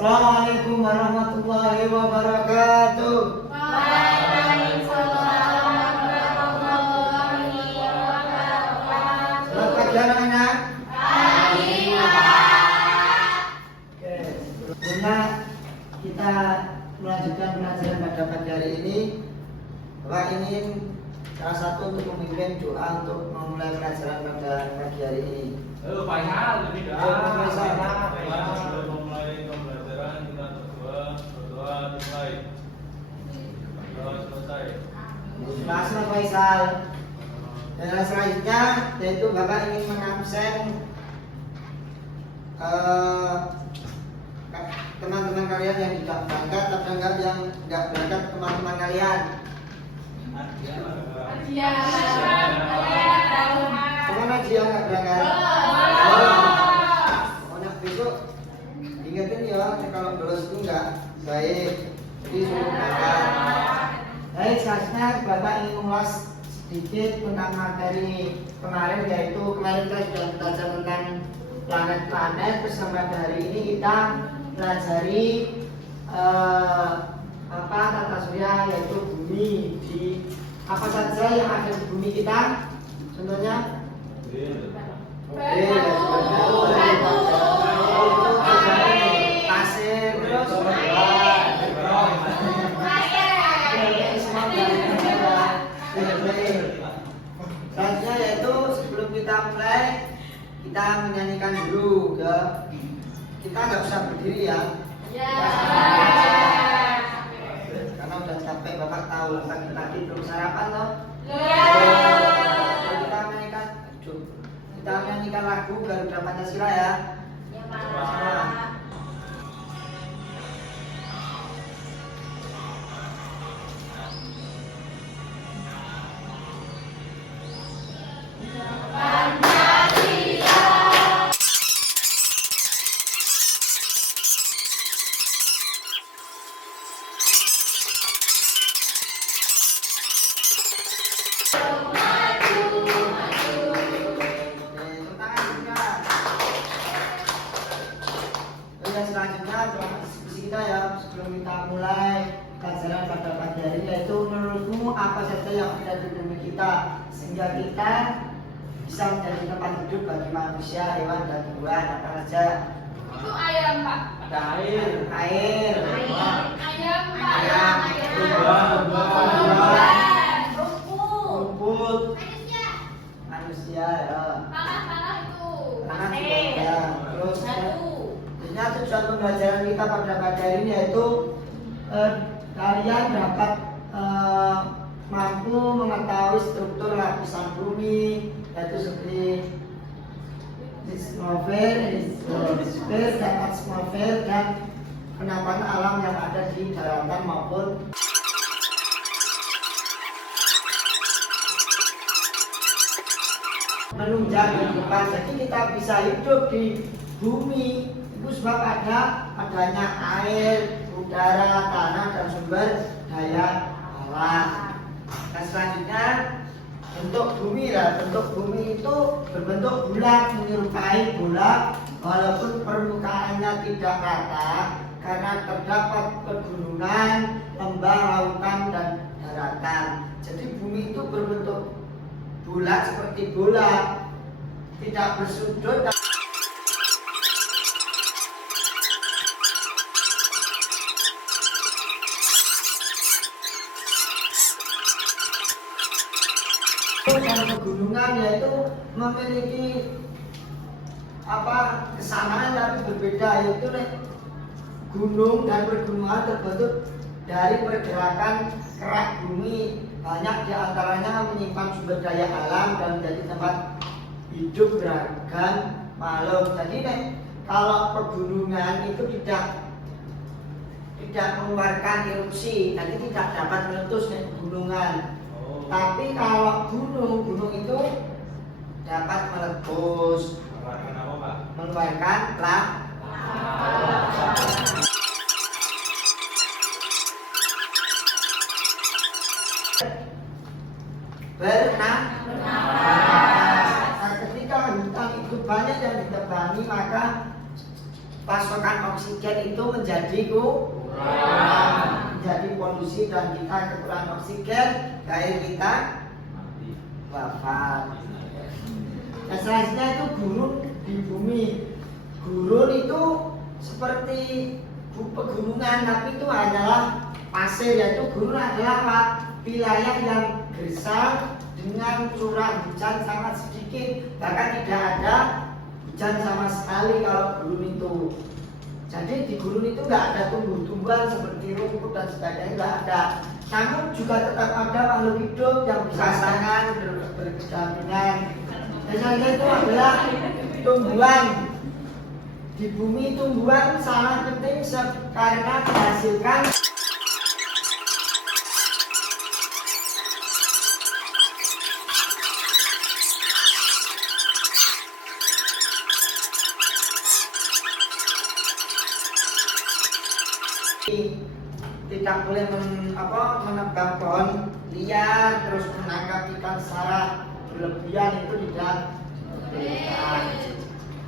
Assalamualaikum warahmatullahi wabarakatuh. Waalaikumsalam warahmatullahi wabarakatuh. Selamat pagi anak-anak. Pagi, Pak. Oke, sebelumnya kita melanjutkan pelajaran pada pagi hari ini. Bapak ingin salah satu untuk memimpin doa untuk memulai pelajaran pada pagi hari ini. Pak Ihal, lebih doa. Pak Ihal. Sebelum memulai pembelajaran kita berdoa dimulai. Berdoa selesai. Terima Pak Isal. Dan selanjutnya yaitu Bapak ingin mengabsen teman-teman kalian yang tidak berangkat atau enggak yang enggak berangkat teman-teman kalian. Iya. Kemana dia enggak berangkat? Pokoknya besok ingetin ya kalau bolos itu enggak baik. Jadi suruh berangkat. Baik, selanjutnya Bapak ingin mengulas sedikit tentang materi kemarin, yaitu kemarin kita sudah belajar tentang planet-planet. Terus sampai hari ini kita pelajari tata surya, yaitu bumi. Di apa saja yang ada di bumi kita? Contohnya pasir, terus selanjutnya yaitu sebelum kita mulai kita menyanyikan dulu ya. Kita nggak usah berdiri ya. Karena udah capek, Bapak tahu pagi-pagi belum sarapan loh. Kita menyanyikan lagu Garuda Pancasila ya. Selanjutnya diskusi kita ya, sebelum kita mulai pelajaran pada pagi hari, yaitu menurutmu apa saja yang ada di bumi kita sehingga kita bisa menjadi tempat hidup bagi manusia, hewan dan tumbuhan. Apa saja? Itu ayam, Pak. Ada air, Ayam, Pak. Ayam. rumput, manusia ya. Panah itu. Tanah juga ada. Terus tujuan pembelajaran kita pada pagi hari ini yaitu kalian dapat mampu mengetahui struktur lapisan bumi, yaitu seperti atmosfer, dan atmosfer dan penampakan alam yang ada di daratan maupun menunjang kehidupan. Jadi kita bisa hidup di bumi itu sebab adanya air, udara, tanah dan sumber daya alam. Dan selanjutnya bentuk bumi lah. Bentuk bumi itu berbentuk bulat menyerupai bola walaupun permukaannya tidak rata karena terdapat pegunungan, lembah, lautan dan daratan. Jadi bumi itu berbentuk bulat seperti bola, tidak bersudut. Dan pegunungan yaitu memiliki kesamaan tapi berbeda, yaitu gunung dan pegunungan terbentuk dari pergerakan kerak bumi. Banyak diantaranya menyimpan sumber daya alam dan menjadi tempat hidup beragam makhluk. Jadi kalau pegunungan itu tidak mengeluarkan erupsi, jadi tidak dapat meletus pegunungan. Tapi kalau gunung itu dapat meletus, mengeluarkan lava. Ketika hutan itu banyak yang ditebangi, maka pasokan oksigen itu menjadi kurang, menjadi polusi dan kita kekurangan oksigen, air kita wafat. Nah, selanjutnya itu gurun di bumi. Gurun itu seperti pegunungan, tapi itu hanyalah pasir. Yaitu gurun adalah apa? Wilayah yang gersang dengan curah hujan sangat sedikit, bahkan tidak ada hujan sama sekali kalau gurun itu. Jadi di gurun itu nggak ada tumbuh-tumbuhan seperti rumput dan sebagainya, nggak ada. Namun juga tetap ada makhluk hidup yang berpasangan, berdampingan. Misalnya itu adalah tumbuhan. Di bumi tumbuhan sangat penting karena menghasilkan tidak boleh menebang pohon liar, terus menangkap ikan secara berlebihan, itu tidak boleh.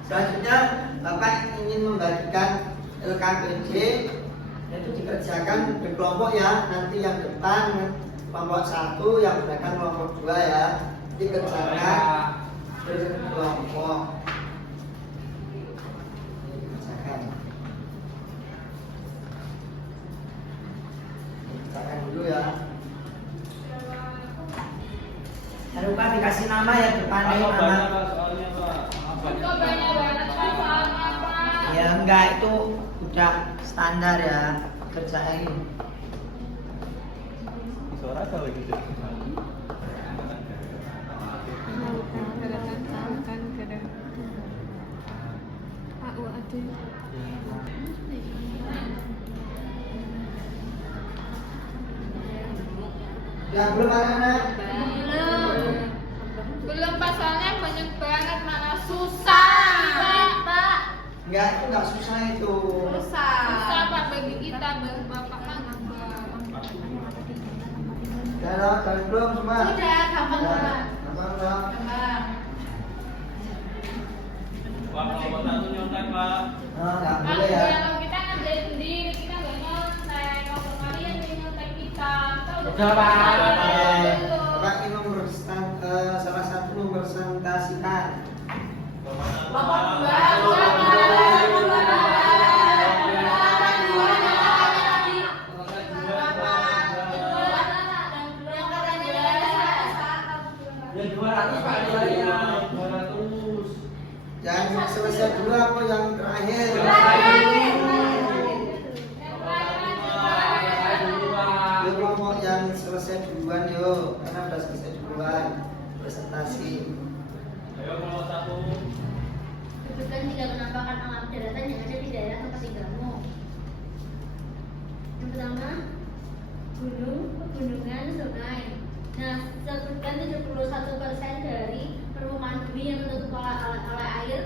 Selanjutnya Bapak ingin membagikan LKPD, yaitu dikerjakan berkelompok ya. Nanti yang depan kelompok 1, yang belakang kelompok 2 ya. Dikerjakan berkelompok. Kerjakan dulu ya. Jangan lupa dikasih nama ya depannya Apa nama. banyak Pak soalnya Pak? Apa? Kok banyak banget Pak soalnya Pak? Ya enggak, itu udah standar ya kerjaan ini. Suara kalau gitu. Ya belum anak-anak. Belum Pak, soalnya banyak banget, mana susah Pak. Enggak, itu enggak susah itu. Susah Pak bagi kita, bagi Bapak kan gampang. Udah belum semua? Sudah, gampang Pak. Gampang dong. Gampang. Pak, kelompok 1 nyontek Pak. Oh, enggak Kalau boleh ya. kalau kita ngerjain sendiri, kita nggak nyontek. Kalau kalian yang nyontek kita, Udah, Pak. Bapak ini salah satu mempresentasikan. Kelompok 2, Ya 200 Pak, 200. Yang selesai dulu apa yang terakhir? Yuk kelompok yang selesai duluan yuk, karena udah selesai duluan presentasi. Ayo kelompok 1. Sebutkan 3 penampakan alam daratan yang ada di daerah tempat tinggalmu. Yang pertama, gunung, pegunungan, sungai. Nah, sebutkan 71% dari permukaan bumi yang tertutup oleh air.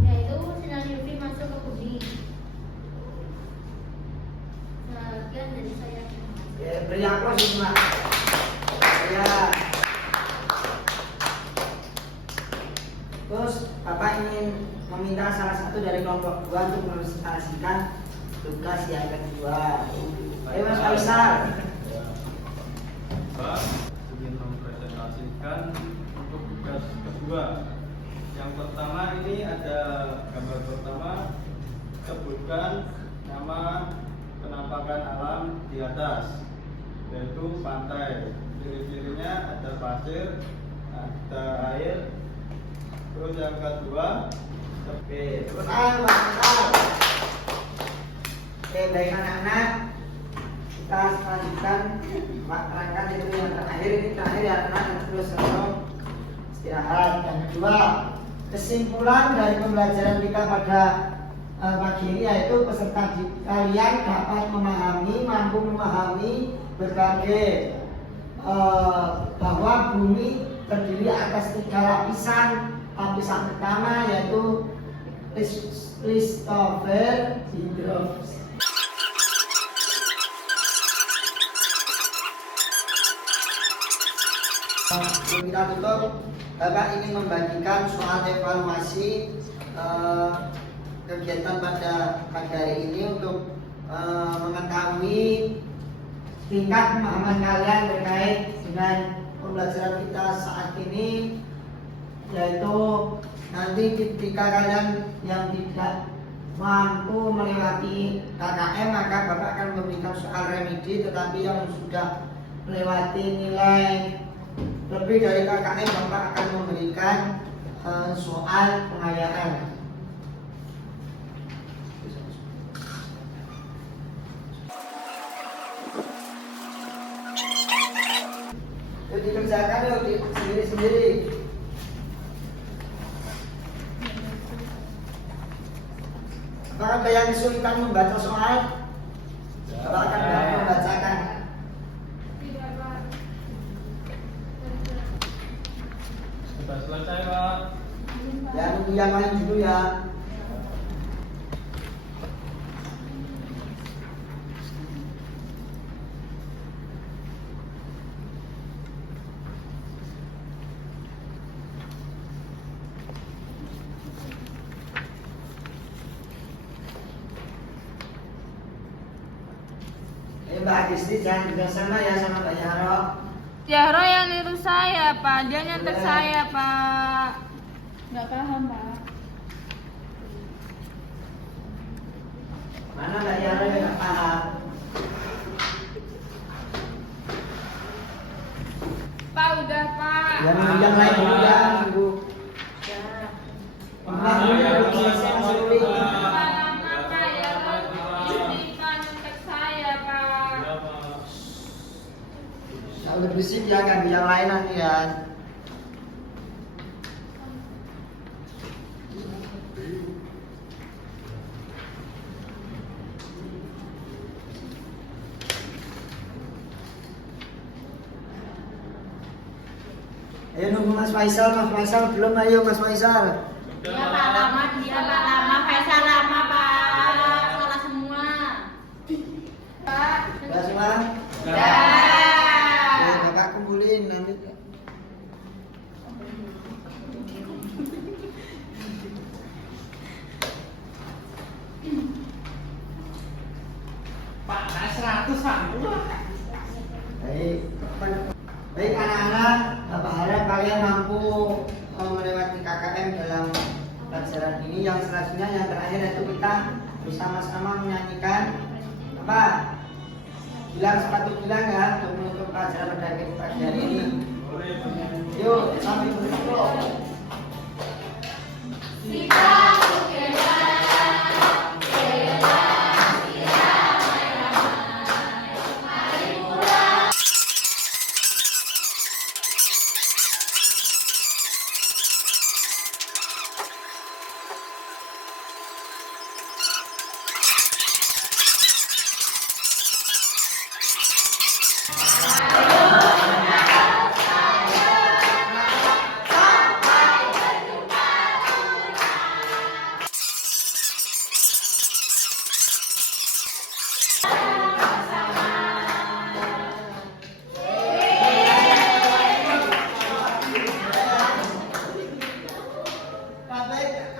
Yaitu sinar UV masuk ke bumi. Sekian dari saya. Ya, beri aplaus semua. Ya. Terus Bapak ingin meminta salah satu dari kelompok 2 untuk mempresentasikan tugas yang kedua. Ayo Mas Faisal. Ya. Pak, ingin mempresentasikan untuk tugas kedua. Yang pertama ini ada gambar pertama, sebutkan nama penampakan alam di atas, yaitu pantai. Ciri-cirinya ada pasir, ada air. Terus yang kedua, Oke, terus Mas Faisal. Oke, baik anak-anak. Kita lanjutkan rangkaian itu yang terakhir. Ini terakhir ya anak-anak, terus istirahat. Yang kedua, kesimpulan dari pembelajaran kita pada pagi ini yaitu peserta kalian dapat mampu memahami berbagai bahwa bumi terdiri atas 3 lapisan. Lapisan pertama yaitu lithosfer hydrosfer. Sebelum kita tutup, Bapak ingin membagikan soal evaluasi kegiatan pada pagi hari ini untuk mengetahui tingkat pemahaman kalian terkait dengan pembelajaran kita saat ini, yaitu nanti ketika kalian yang tidak mampu melewati KKM maka Bapak akan memberikan soal remedi, tetapi yang sudah melewati nilai lebih dari KKM Bapak akan memberikan soal pengayaan. Yuk dikerjakan yuk sendiri-sendiri. Apakah ada yang kesulitan membaca soal? Bapak akan membacakan. Tidak, Pak. Sudah selesai, Pak. Ya, nunggu yang lain dulu ya. Mbak Agisti jangan kerjasama ya sama Mbak Yaro. Yahro yang niru saya, Pak. Dia nyantek saya, Pak. Nggak paham, Pak. Mana Mbak Yaro yang nggak paham? Pak, udah, Pak. Ya nunggu yang lain dulu ya, nunggu. Mbak dulu saya masih dulu. Pak, lama, Pak. Yahro ini, Pak, nyantek saya, Pak. Kalau berisik ya kan yang lain nanti ya. Ayo nunggu Mas Faisal belum, ayo Mas Faisal. Dia Pak lama, Faisal lama Pak, salah semua. Pak. Udah semua? Dah. Oke, Bapak kumpulin nanti. Pak, 100, Pak. Baik anak-anak, Bapak harap kalian mampu melewati KKM dalam pelajaran ini. Yang selanjutnya yang terakhir yaitu kita bersama-sama menyanyikan apa? Bilang sepatu bilang ya untuk menutup pelajaran pada pagi hari ini. Yuk, sambil berdoa.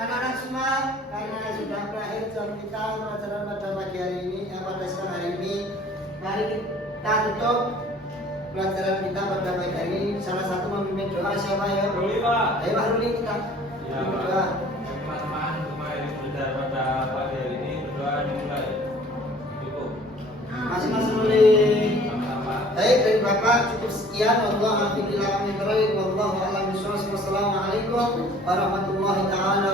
Anak-anak semua, karena sudah berakhir jam kita pelajaran pada pagi hari ini, pada siang hari ini, mari kita tutup pelajaran kita pada pagi hari ini. Salah satu memimpin doa siapa ya? Ruli, Pak. Ayo Pak Ruli kita Ya, memimpin Pak. doa. Teman-teman, kemarin belajar pada pagi hari ini berdoa dimulai. Cukup. Mas Ruli. Sama-sama. Baik, dari Bapak cukup sekian. Wassalamualaikum warahmatullahi wabarakatuh.